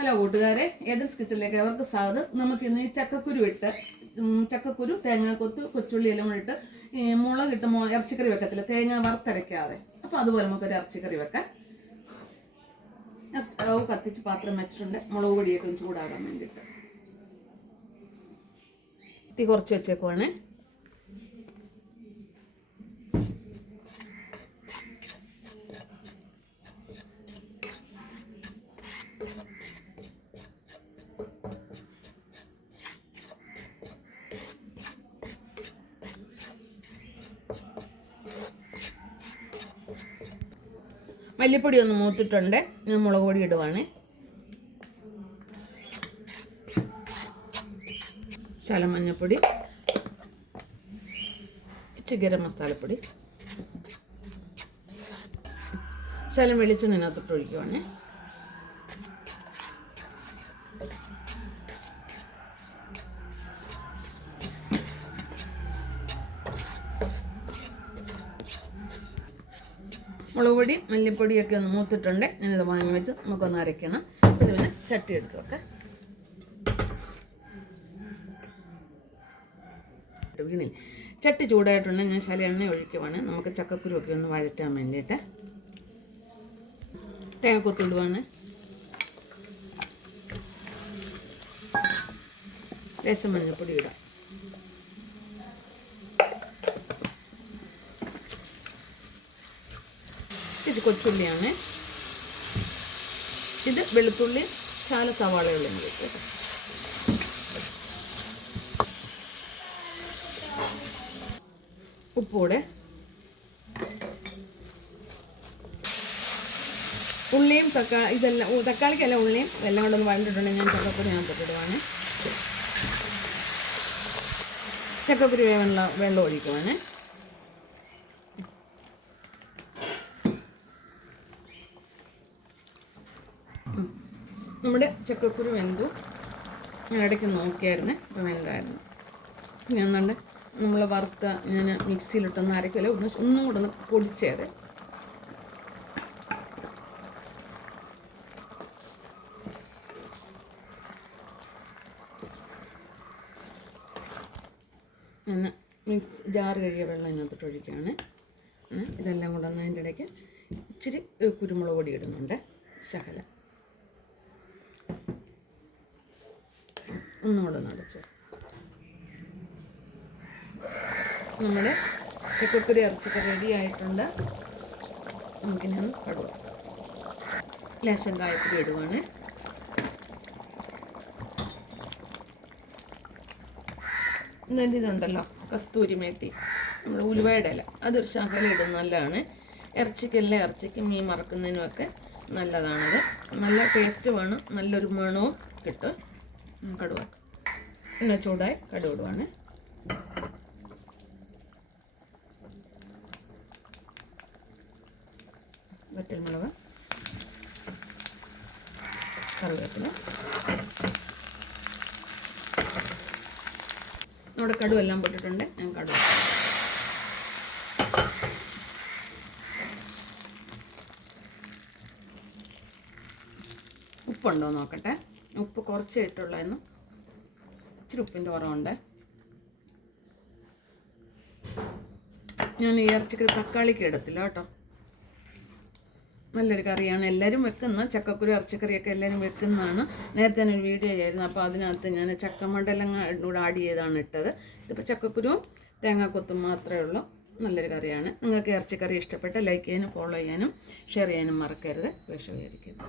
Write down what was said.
Hello കൂട്ടുകാരെ, Athens കിച്ചണിലേക്ക് അവർക്ക് സ്വാഗതം. നമുക്കിന്ന് ഈ ചക്കക്കുരു തേങ്ങാക്കൊത്ത് കൊച്ചുള്ളി എല്ലാം ഇട്ട് മുളകിട്ട് ഇറച്ചിക്കറി വെക്കത്തില്ല, തേങ്ങ വറുത്തരയ്ക്കാതെ. അപ്പോൾ അതുപോലെ നമുക്കൊരു ഇറച്ചിക്കറി വെക്കാം. ഞാൻ സ്റ്റവ് കത്തിച്ച് പാത്രം വെച്ചിട്ടുണ്ട്, മുളക് പൊടിയൊക്കെ ചൂടാകാൻ വേണ്ടിയിട്ട്. തീ കുറച്ച് വെച്ചേക്കുവാണേ. മല്ലിപ്പൊടി ഒന്ന് മൂത്തിട്ടുണ്ട്, ഞാൻ മുളക് പൊടി ഇടുവാണ്. ശകലം മഞ്ഞൾപ്പൊടി, ഗരം മസാലപ്പൊടി, ശകലം വെളിച്ചെണ്ണ ഇതിനകത്തോട്ട് ഒഴിക്കുവാണ്. മുളക് പൊടി മല്ലിപ്പൊടിയൊക്കെ ഒന്ന് മൂത്തിട്ടുണ്ട്. ഞാനിത് വാങ്ങി വെച്ച് നമുക്കൊന്ന് അരയ്ക്കണം. ഇത് പിന്നെ ചട്ടി എടുത്ത് വെക്കാം. വീണിൽ ചട്ടി ചൂടായിട്ടുണ്ടെങ്കിൽ ഞാൻ ശകലം എണ്ണ ഒഴിക്കുവാണ്. നമുക്ക് ചക്കക്കുരുവൊക്കെ ഒന്ന് വഴറ്റാൻ വേണ്ടിയിട്ട്. തേങ്ങക്കൊത്തിടുവാണ്. ലേശം മഞ്ഞൾപ്പൊടി ഇടാം. ഇത് കൊച്ചുള്ളിയാണ്. ഇത് വെളുത്തുള്ളി ചാല സവാളയുള്ളിയും കൂടി. ഉപ്പൂടെ, ഉള്ളിയും ഇതെല്ലാം തക്കാളിക്കല്ല ഉള്ളിയും എല്ലാം കൊണ്ടൊന്ന് വഴണ്ടിട്ടുണ്ടെങ്കിൽ ഞാൻ ചക്കക്കുരു ഞാൻ പൊട്ടിടുവാണ്. ചക്കക്കുരു വെള്ളം ഒഴിക്കുവാണ്. നമ്മുടെ ചക്കക്കുരു വെന്തു. ഞാൻ ഇടയ്ക്ക് നോക്കിയായിരുന്നു, ഇപ്പോൾ വെന്തായിരുന്നു. പിന്നെ ഒന്നുണ്ട് നമ്മൾ വറുത്ത ഞാൻ മിക്സിയിലിട്ടൊന്ന് അരക്കല്ലോ, ഒന്നും കൂടെ ഒന്ന് പൊടിച്ചേത്. ഞാൻ ജാറ് കഴിയ വെള്ളം ഇതിനകത്തോട്ട് ഒഴിക്കുകയാണ്. ഇതെല്ലാം കൂടെ ഒന്ന് അതിൻ്റെ ഇടയ്ക്ക് ഇച്ചിരി കുരുമുളക് പൊടി ഇടുന്നുണ്ട്, ശകലം. ഒന്നുകൂടെ നടച്ച് നമ്മുടെ ചക്കക്കുരു ഇറച്ചിക്കറി റെഡി ആയിട്ടുണ്ട്. നമുക്കിനി ഒന്ന് കടുവ ലേശം കായപ്പൊടി ഇടുവാണ്. എന്നിട്ട് ഇതുണ്ടല്ലോ കസ്തൂരി മേത്തി, നമ്മുടെ ഉലുവയുടെ ഇല, അതൊരു ശകലം ഇടും, നല്ലതാണ്. ഇറച്ചിക്ക് മീൻ മറക്കുന്നതിനുമൊക്കെ നല്ലതാണത്. നല്ല ടേസ്റ്റ് വേണം, നല്ലൊരു മണവും കിട്ടും. കടുവ പിന്നെ ചൂടായി കടുവ ഇടുവാണ്. വറ്റൽമുളക്, കറിവേപ്പില. നമ്മുടെ കടുവ എല്ലാം പൊട്ടിട്ടുണ്ട്. ഞാൻ കടുവ ഉപ്പുണ്ടോ നോക്കട്ടെ. ഉപ്പ് കുറച്ചേ ഇട്ടുള്ളായിരുന്നു, ഇച്ചിരി ഉപ്പിൻ്റെ കുറവുണ്ട്. ഞാൻ ഈ ഇറച്ചിക്കറി തക്കാളിക്ക് ഇടത്തില്ല കേട്ടോ. നല്ലൊരു കറിയാണ്, എല്ലാവരും വെക്കുന്ന ചക്കക്കുരു ഇറച്ചിക്കറിയൊക്കെ എല്ലാവരും വെക്കുന്നതാണ്. നേരത്തെ ഞാനൊരു വീഡിയോ ആയിരുന്നു, അപ്പോൾ അതിനകത്ത് ഞാൻ ചക്കമണ്ടലങ്ങ കൂടെ ആഡ് ചെയ്താണ് ഇട്ടത്. ഇതിപ്പോൾ ചക്കക്കുരുവും തേങ്ങാക്കൊത്തും മാത്രമേ ഉള്ളൂ. നല്ലൊരു കറിയാണ്. നിങ്ങൾക്ക് ഇറച്ചിക്കറി ഇഷ്ടപ്പെട്ട് ലൈക്ക് ചെയ്യാനും ഫോളോ ചെയ്യാനും ഷെയർ ചെയ്യാനും മറക്കരുത്. വിഷമിരിക്കുന്നു.